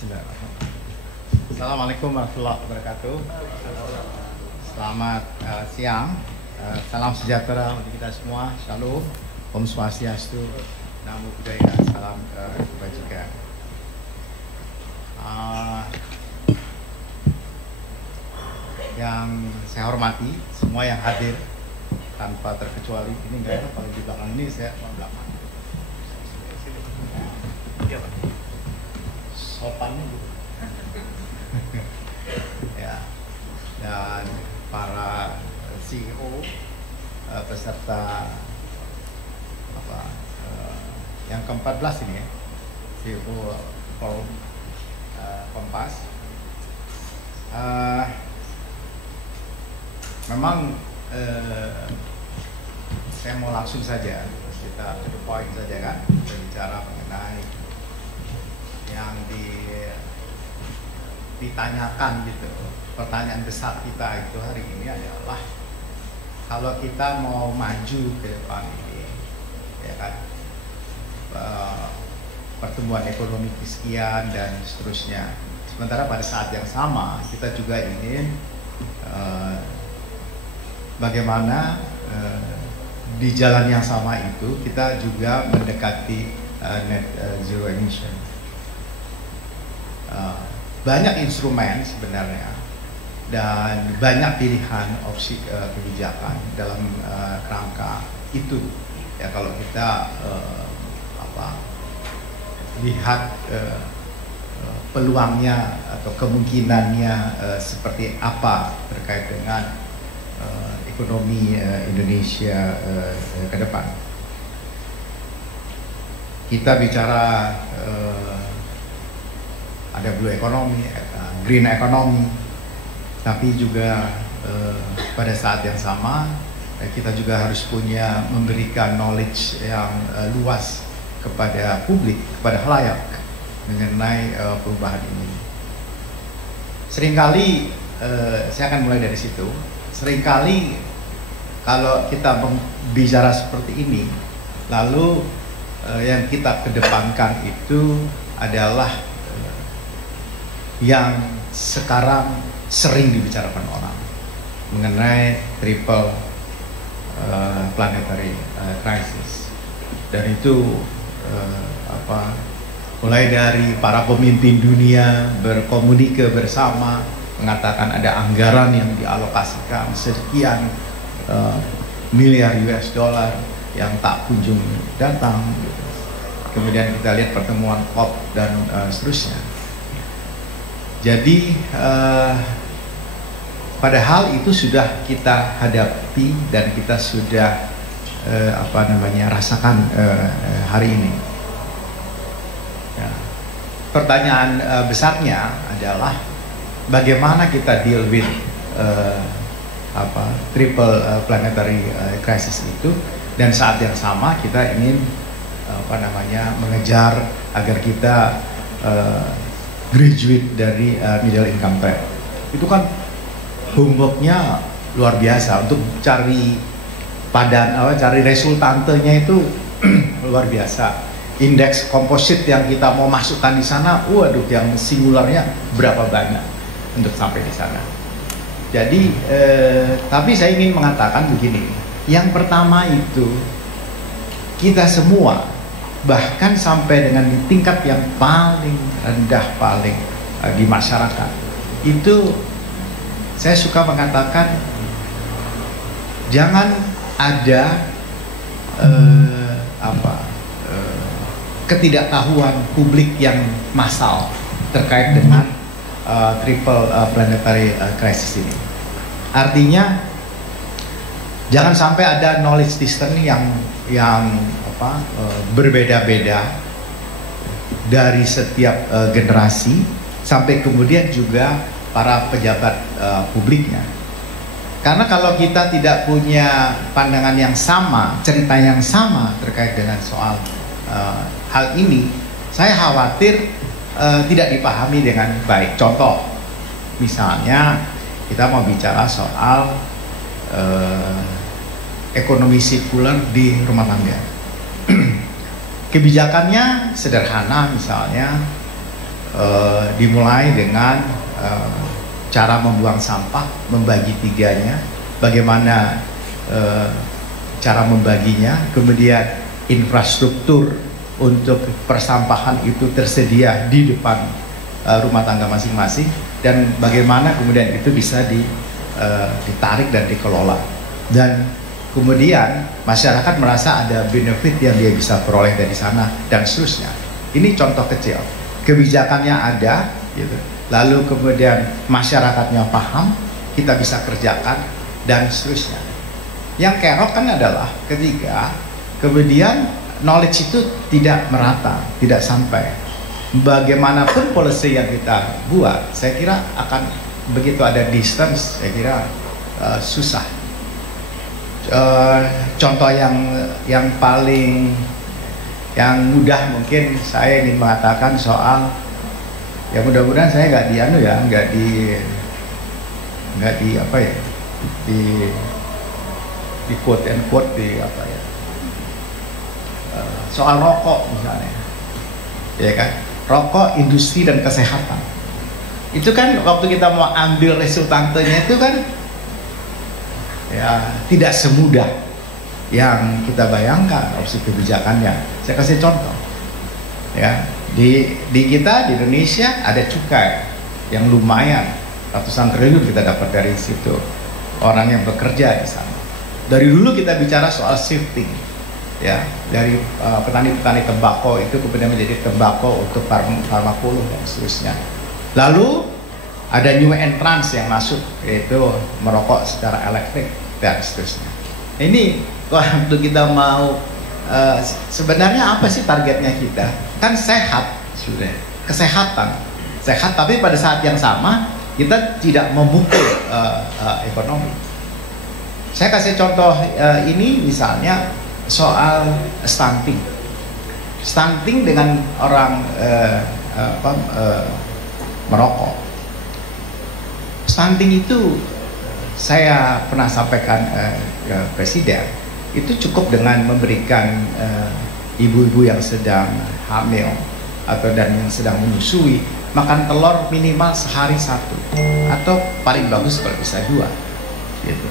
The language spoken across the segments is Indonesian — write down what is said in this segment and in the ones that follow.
Bismillahirrahmanirrahim. Assalamualaikum warahmatullahi wabarakatuh. Selamat siang. Salam sejahtera untuk kita semua. Shalom. Om Swastiastu. Namo Buddhaya. Salam kebajikan. Yang saya hormati semua yang hadir tanpa terkecuali. Ini enggak enak kalau di belakang ini saya mau belakang. Iya, Pak. Sopannya gitu. Ya, dan para CEO peserta yang ke-14 ini ya, CEO Forum Kompas. Memang saya mau langsung saja, kita to the point saja kan, kita bicara mengenai yang ditanyakan gitu. Pertanyaan besar kita itu hari ini adalah kalau kita mau maju ke depan ini, ya kan, pertumbuhan ekonomi sekian dan seterusnya. Sementara pada saat yang sama kita juga ingin bagaimana di jalan yang sama itu kita juga mendekati net zero emission. Banyak instrumen sebenarnya dan banyak pilihan opsi kebijakan dalam kerangka itu ya. Kalau kita lihat peluangnya atau kemungkinannya seperti apa terkait dengan ekonomi Indonesia ke depan. Kita bicara ada blue economy, green economy, tapi juga pada saat yang sama kita juga harus punya memberikan knowledge yang luas kepada publik, kepada khalayak mengenai perubahan ini. Seringkali saya akan mulai dari situ. Seringkali kalau kita bicara seperti ini, lalu yang kita kedepankan itu adalah yang sekarang sering dibicarakan orang mengenai triple planetary crisis. Dan itu mulai dari para pemimpin dunia berkomunike bersama mengatakan ada anggaran yang dialokasikan sekian miliar US dollar yang tak kunjung datang gitu. Kemudian kita lihat pertemuan COP dan seterusnya. Jadi padahal itu sudah kita hadapi dan kita sudah rasakan hari ini. Ya. Pertanyaan besarnya adalah bagaimana kita deal with triple planetary crisis itu, dan saat yang sama kita ingin mengejar agar kita graduate dari middle income trap. Itu kan homeworknya luar biasa untuk cari cari resultantenya itu luar biasa. Indeks komposit yang kita mau masukkan di sana, waduh, yang singularnya berapa banyak untuk sampai di sana. Jadi, tapi saya ingin mengatakan begini. Yang pertama itu kita semua, bahkan sampai dengan di tingkat yang paling rendah, paling di masyarakat itu, saya suka mengatakan jangan ada ketidaktahuan publik yang massal terkait dengan triple planetary crisis ini. Artinya jangan sampai ada knowledge system yang berbeda-beda dari setiap generasi, sampai kemudian juga para pejabat publiknya. Karena kalau kita tidak punya pandangan yang sama, cerita yang sama terkait dengan soal hal ini, saya khawatir tidak dipahami dengan baik. Contoh, misalnya kita mau bicara soal ekonomi sirkular di rumah tangga. Kebijakannya sederhana, misalnya dimulai dengan cara membuang sampah, membagi tiganya, bagaimana cara membaginya, kemudian infrastruktur untuk persampahan itu tersedia di depan rumah tangga masing-masing, dan bagaimana kemudian itu bisa ditarik dan dikelola, dan kemudian masyarakat merasa ada benefit yang dia bisa peroleh dari sana dan seterusnya. Ini contoh kecil, kebijakannya ada gitu. Lalu kemudian masyarakatnya paham, kita bisa kerjakan dan seterusnya. Yang kerok kan adalah ketika kemudian knowledge itu tidak merata, tidak sampai. Bagaimanapun policy yang kita buat, saya kira akan begitu ada distance, saya kira susah. Contoh yang paling yang mudah mungkin saya ingin mengatakan soal, ya mudah-mudahan saya nggak di apa ya, di quote and quote di apa ya, soal rokok misalnya, ya kan, rokok, industri dan kesehatan. Itu kan waktu kita mau ambil resultantenya itu kan ya tidak semudah yang kita bayangkan opsi kebijakannya. Saya kasih contoh ya, di kita di Indonesia ada cukai yang lumayan, ratusan triliun kita dapat dari situ, orang yang bekerja di sana. Dari dulu kita bicara soal shifting ya, dari petani-petani tembakau itu kemudian menjadi tembakau untuk farmakologi dan seterusnya. Lalu ada new entrance yang masuk, yaitu merokok secara elektrik dan seterusnya. Ini waktu kita mau sebenarnya apa sih targetnya kita? Kan sehat sudah, kesehatan sehat, tapi pada saat yang sama kita tidak memukul ekonomi. Saya kasih contoh ini misalnya soal stunting dengan orang merokok. Stunting itu saya pernah sampaikan ke Presiden, itu cukup dengan memberikan ibu-ibu yang sedang hamil atau dan yang sedang menyusui makan telur minimal sehari 1, atau paling bagus kalau bisa 2 gitu.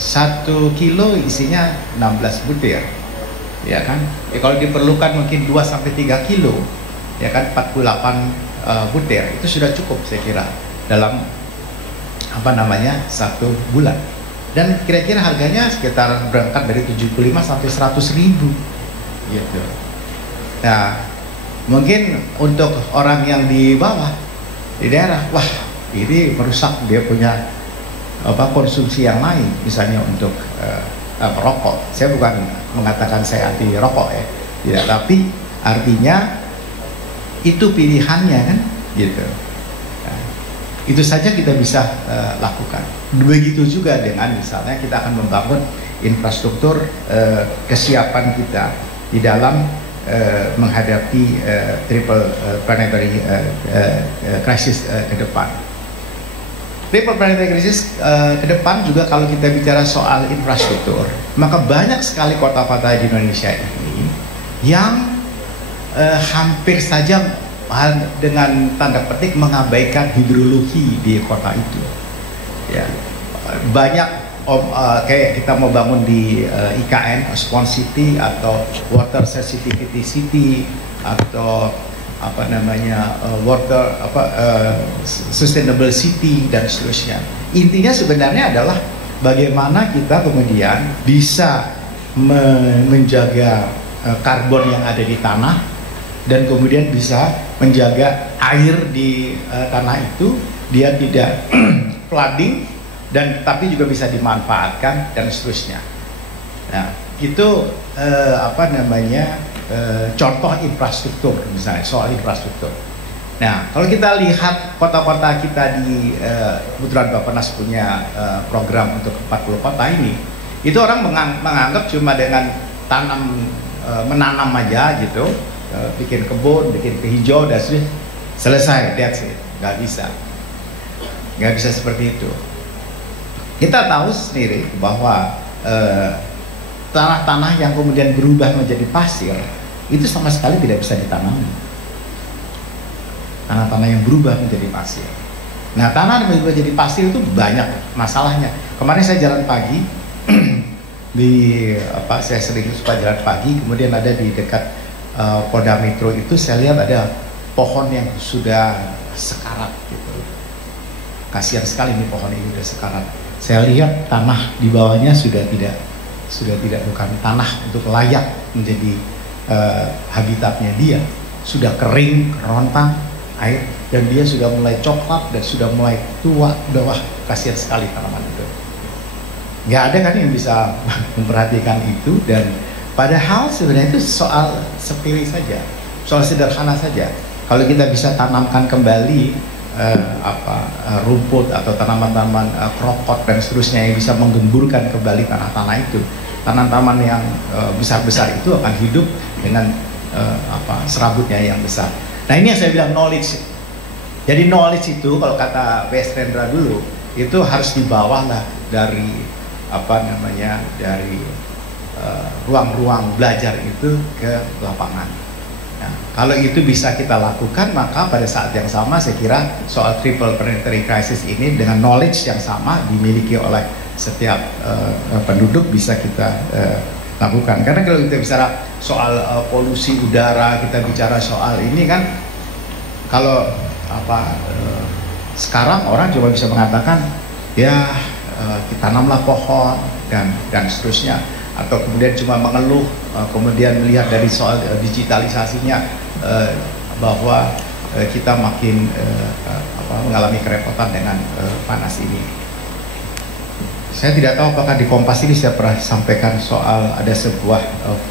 1 kilo isinya 16 butir, ya kan? Ya, kalau diperlukan mungkin 2-3 kilo, ya kan, 48 butir itu sudah cukup saya kira dalam 1 bulan. Dan kira-kira harganya sekitar berangkat dari 75 sampai 100 ribu gitu. Nah, mungkin untuk orang yang di bawah di daerah, wah ini merusak dia punya konsumsi yang lain, misalnya untuk merokok. Saya bukan mengatakan saya anti rokok ya, tidak, tapi artinya itu pilihannya kan gitu. Nah, itu saja kita bisa lakukan. Begitu juga dengan misalnya kita akan membangun infrastruktur kesiapan kita di dalam menghadapi triple planetary crisis ke depan. Triple planetary crisis ke depan juga kalau kita bicara soal infrastruktur, maka banyak sekali kota-kota di Indonesia ini yang hampir saja dengan tanda petik mengabaikan hidrologi di kota itu. Ya, banyak kayak kita mau bangun di IKN, Swan City atau Water Sensitivity City atau water sustainable city dan seterusnya. Intinya sebenarnya adalah bagaimana kita kemudian bisa menjaga karbon yang ada di tanah, dan kemudian bisa menjaga air di tanah itu dia tidak flooding, dan tapi juga bisa dimanfaatkan dan seterusnya. Nah, itu contoh infrastruktur, misalnya soal infrastruktur. Nah, kalau kita lihat kota-kota kita di kebetulan Bappenas punya program untuk 40 kota ini, itu orang menganggap cuma dengan menanam aja gitu, bikin kebun, bikin hijau dan selesai, that's it. Nggak bisa seperti itu. Kita tahu sendiri bahwa tanah-tanah yang kemudian berubah menjadi pasir itu sama sekali tidak bisa ditanami. tanah-tanah yang berubah menjadi pasir. Nah, tanah yang berubah jadi pasir itu banyak masalahnya. Kemarin saya jalan pagi saya sering suka jalan pagi, kemudian ada di dekat Polda Metro itu saya lihat ada pohon yang sudah sekarat gitu. Kasihan sekali nih pohon ini sudah sekarat. Saya lihat tanah di bawahnya sudah tidak bukan tanah untuk layak menjadi habitatnya dia. Sudah kering, kerontang air, dan dia sudah mulai coklat dan sudah mulai tua. Wah, kasihan sekali tanaman itu. Nggak ada kan yang bisa memperhatikan itu, dan padahal sebenarnya itu soal sepele saja, soal sederhana saja. Kalau kita bisa tanamkan kembali rumput atau tanaman-tanaman krokot dan seterusnya yang bisa menggemburkan kembali tanah-tanah itu, tanaman-tanaman yang besar-besar itu akan hidup dengan serabutnya yang besar. Nah, ini yang saya bilang knowledge. Jadi knowledge itu kalau kata W.S. Rendra dulu itu harus dibawa lah dari dari ruang-ruang belajar itu ke lapangan. Nah, kalau itu bisa kita lakukan, maka pada saat yang sama saya kira soal triple planetary crisis ini dengan knowledge yang sama dimiliki oleh setiap penduduk bisa kita lakukan. Karena kalau kita bicara soal polusi udara, kita bicara soal ini kan, kalau sekarang orang cuma bisa mengatakan ya tanamlah pohon dan seterusnya, atau kemudian cuma mengeluh, kemudian melihat dari soal digitalisasinya bahwa kita makin mengalami kerepotan dengan panas ini. Saya tidak tahu apakah di Kompas ini saya pernah sampaikan soal ada sebuah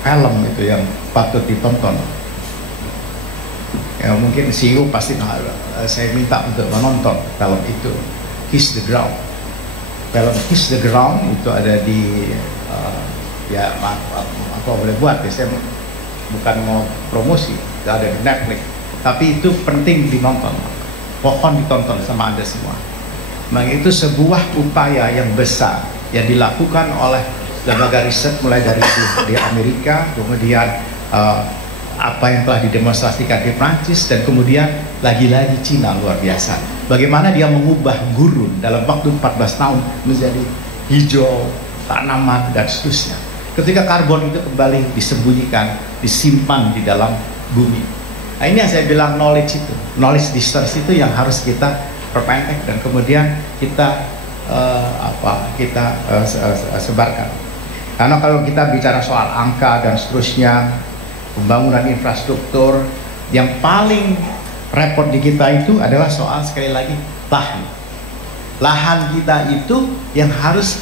film itu yang patut ditonton. Ya, mungkin CEO pasti saya minta untuk menonton film itu, Kiss the Ground. Film Kiss the Ground itu ada di apa boleh buat ya, saya bukan mau promosi, ada di Netflix, tapi itu penting ditonton, pohon ditonton sama Anda semua. Memang itu sebuah upaya yang besar yang dilakukan oleh lembaga riset mulai dari di Amerika, kemudian apa yang telah didemonstrasikan di Prancis, dan kemudian lagi-lagi Cina, luar biasa. Bagaimana dia mengubah gurun dalam waktu 14 tahun menjadi hijau, tanaman, dan seterusnya. Ketika karbon itu kembali disembunyikan, disimpan di dalam bumi. Nah, ini yang saya bilang knowledge itu, knowledge distance itu yang harus kita perpendek dan kemudian kita sebarkan. Karena kalau kita bicara soal angka dan seterusnya, pembangunan infrastruktur, yang paling repot di kita itu adalah soal, sekali lagi, lahan. Lahan kita itu yang harus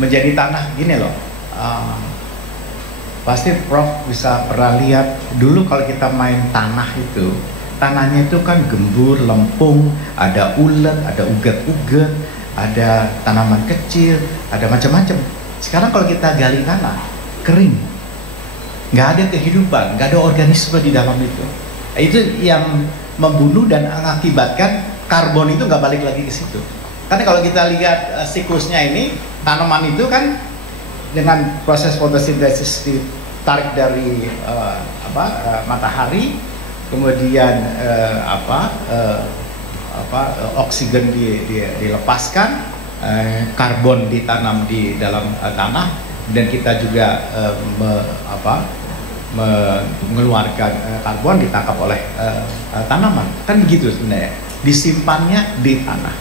menjadi tanah gini loh. Pasti Prof bisa pernah lihat dulu kalau kita main tanah itu, tanahnya itu kan gembur, lempung, ada ulet, ada uget-uget, ada tanaman kecil, ada macam-macam. Sekarang kalau kita gali tanah, kering, nggak ada kehidupan, nggak ada organisme di dalam itu. Itu yang membunuh dan mengakibatkan karbon itu nggak balik lagi ke situ. Karena kalau kita lihat siklusnya ini, tanaman itu kan dengan proses fotosintesis ditarik dari matahari, kemudian oksigen dilepaskan, karbon ditanam di dalam tanah, dan kita juga mengeluarkan karbon ditangkap oleh tanaman. Kan begitu sebenarnya. Disimpannya di tanah,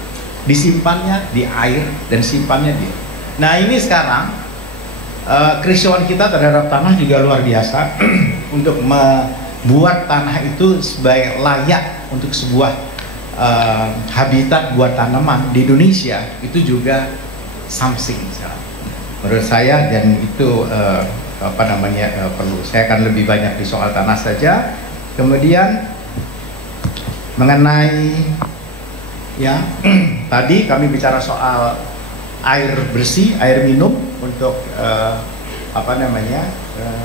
disimpannya di air, dan simpannya di. Nah, ini sekarang kerisauan kita terhadap tanah juga luar biasa untuk membuat tanah itu sebagai layak untuk sebuah habitat buat tanaman di Indonesia. Itu juga something sekarang menurut saya, dan itu perlu. Saya akan lebih banyak di soal tanah saja. Kemudian mengenai tadi kami bicara soal air bersih, air minum untuk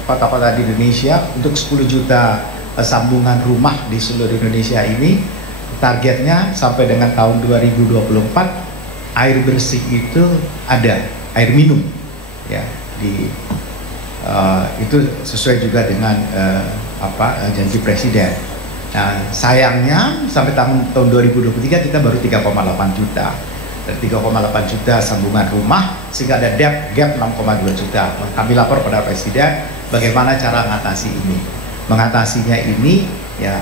kota-kota di Indonesia, untuk 10 juta sambungan rumah di seluruh Indonesia ini. Targetnya sampai dengan tahun 2024 air bersih itu ada air minum, ya itu sesuai juga dengan janji presiden. Nah, sayangnya sampai tahun 2023 kita baru 3,8 juta. Dari 3,8 juta sambungan rumah sehingga ada gap 6,2 juta. Kami lapor pada presiden bagaimana cara mengatasi ini. Mengatasinya ini ya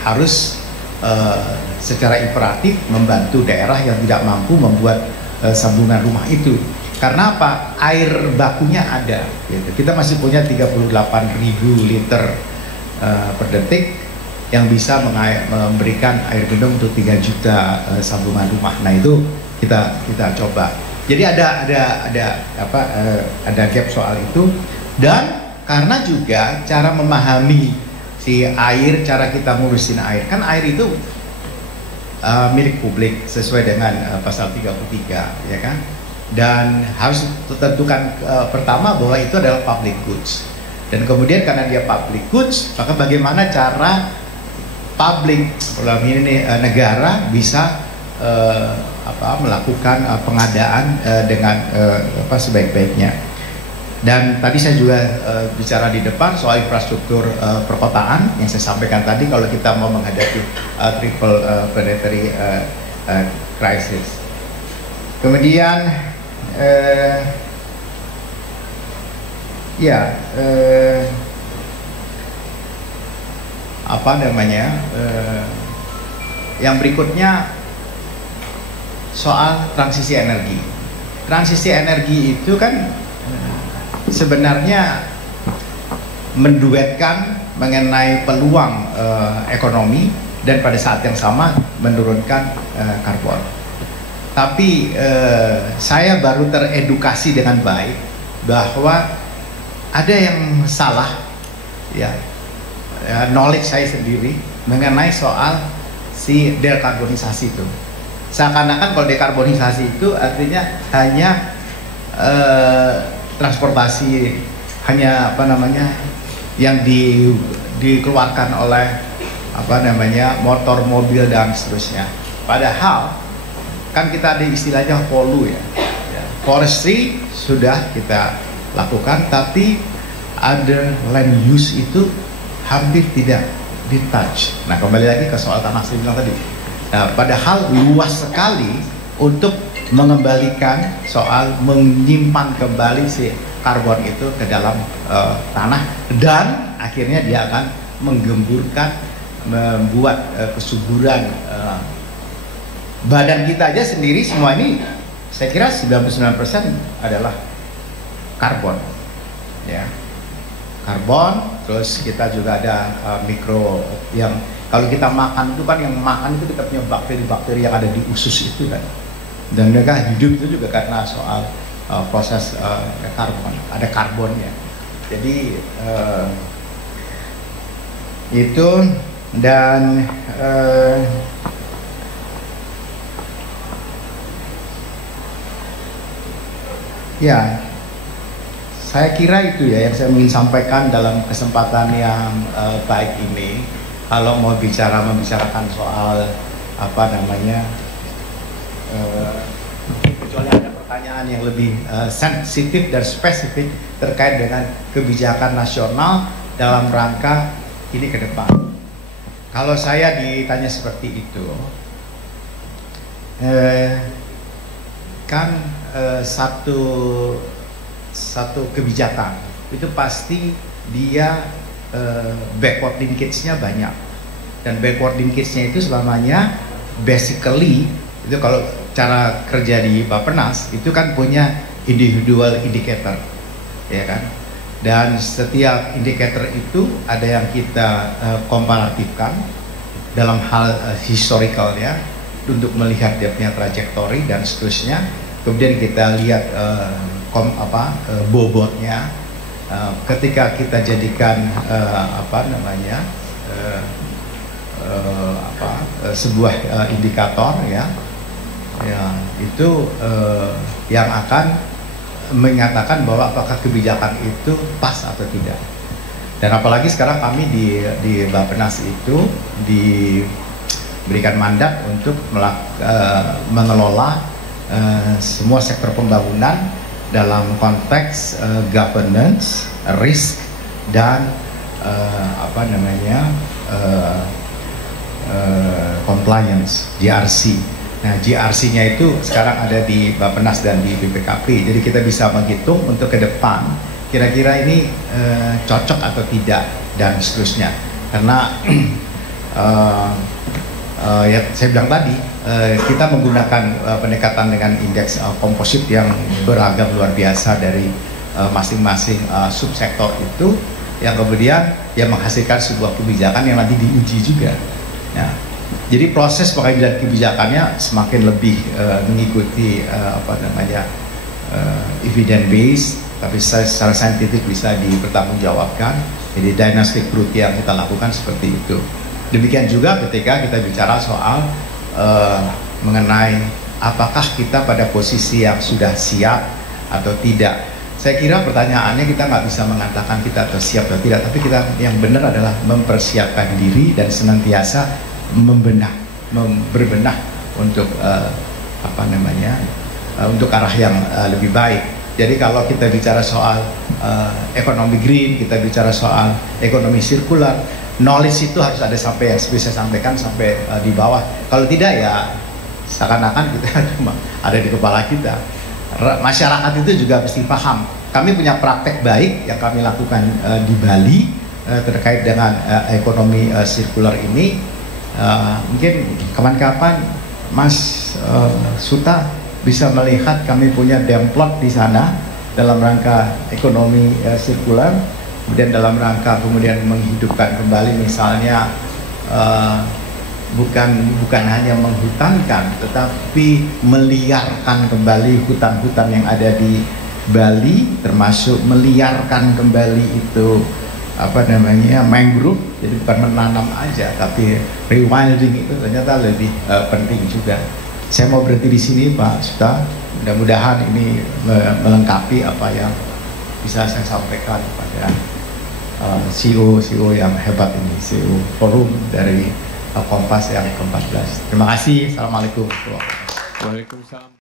harus secara imperatif membantu daerah yang tidak mampu membuat sambungan rumah itu. Karena apa? Air bakunya ada. Gitu. Kita masih punya 38.000 liter per detik yang bisa memberikan air minum untuk 3 juta sambungan rumah. Nah itu kita coba. Jadi ada gap soal itu, dan karena juga cara memahami si air, cara kita ngurusin air, kan air itu milik publik sesuai dengan pasal 33, ya kan? Dan harus ditentukan pertama bahwa itu adalah public goods. Dan kemudian karena dia public goods, maka bagaimana cara publik, ini negara bisa melakukan pengadaan dengan sebaik-baiknya. Dan tadi saya juga bicara di depan soal infrastruktur perkotaan yang saya sampaikan tadi, kalau kita mau menghadapi triple planetary crisis. Kemudian yang berikutnya soal transisi energi. Transisi energi itu kan sebenarnya menduetkan mengenai peluang ekonomi dan pada saat yang sama menurunkan karbon. Tapi saya baru teredukasi dengan baik bahwa ada yang salah, ya, knowledge saya sendiri mengenai soal si dekarbonisasi itu. Seakan-akan kalau dekarbonisasi itu artinya hanya transportasi, hanya yang dikeluarkan oleh motor, mobil dan seterusnya. Padahal kan kita ada istilahnya polu, ya. Forestry sudah kita lakukan, tapi ada land use itu hampir tidak di-touch. Nah, kembali lagi ke soal tanah saya bilang tadi. Nah, padahal luas sekali untuk mengembalikan soal menyimpan kembali si karbon itu ke dalam tanah, dan akhirnya dia akan menggemburkan, membuat kesuburan badan kita aja sendiri. Semua ini saya kira 99% adalah karbon, ya. Karbon, terus kita juga ada mikro yang kalau kita makan itu kan, yang makan itu kita punya bakteri-bakteri yang ada di usus itu kan, dan mereka hidup itu juga karena soal proses karbon, ada karbonnya. Jadi itu, dan ya, saya kira itu ya yang saya ingin sampaikan dalam kesempatan yang baik ini. Kalau mau membicarakan soal kecuali ada pertanyaan yang lebih sensitif dan spesifik terkait dengan kebijakan nasional dalam rangka ini ke depan. Kalau saya ditanya seperti itu, satu kebijakan itu pasti dia backward linkage-nya banyak, dan backward linkage-nya itu selamanya basically itu kalau cara kerja di Bappenas itu kan punya individual indicator, ya kan, dan setiap indikator itu ada yang kita komparatifkan dalam hal historical, ya, untuk melihat dia punya trajektori dan seterusnya. Kemudian kita lihat bobotnya. Ketika kita jadikan sebuah indikator, ya itu yang akan menyatakan bahwa apakah kebijakan itu pas atau tidak. Dan apalagi sekarang kami di Bappenas itu diberikan mandat untuk mengelola semua sektor pembangunan dalam konteks governance, risk, dan compliance, GRC. Nah, GRC-nya itu sekarang ada di Bappenas dan di BPKP. Jadi kita bisa menghitung untuk ke depan kira-kira ini cocok atau tidak dan seterusnya. Karena ya saya bilang tadi kita menggunakan pendekatan dengan indeks komposit yang beragam luar biasa dari masing-masing subsektor itu, yang kemudian yang menghasilkan sebuah kebijakan yang nanti diuji juga. Nah, jadi proses pengambilan kebijakannya semakin lebih mengikuti evidence based, tapi secara saintifik bisa dipertanggungjawabkan. Jadi dynastic growth yang kita lakukan seperti itu. Demikian juga ketika kita bicara soal mengenai apakah kita pada posisi yang sudah siap atau tidak. Saya kira pertanyaannya kita nggak bisa mengatakan kita atau siap atau tidak, tapi kita yang benar adalah mempersiapkan diri dan senantiasa berbenah untuk untuk arah yang lebih baik. Jadi kalau kita bicara soal ekonomi green, kita bicara soal ekonomi sirkular, knowledge itu harus ada sampai yang bisa sampaikan sampai di bawah. Kalau tidak ya seakan-akan kita cuma ada di kepala kita. Masyarakat itu juga mesti paham. Kami punya praktek baik yang kami lakukan di Bali terkait dengan ekonomi sirkular ini. Mungkin kapan-kapan Mas Suta bisa melihat kami punya demplot di sana dalam rangka ekonomi sirkular, kemudian dalam rangka kemudian menghidupkan kembali misalnya bukan hanya menghutankan, tetapi meliarkan kembali hutan-hutan yang ada di Bali, termasuk meliarkan kembali itu mangrove. Jadi bukan menanam aja, tapi rewilding itu ternyata lebih penting juga. Saya mau berhenti di sini, Pak Suta. Mudah-mudahan ini melengkapi apa yang bisa saya sampaikan kepada CEO yang hebat ini, CEO Forum dari Kompas yang ke-14. Terima kasih. Assalamualaikum. Waalaikumsalam.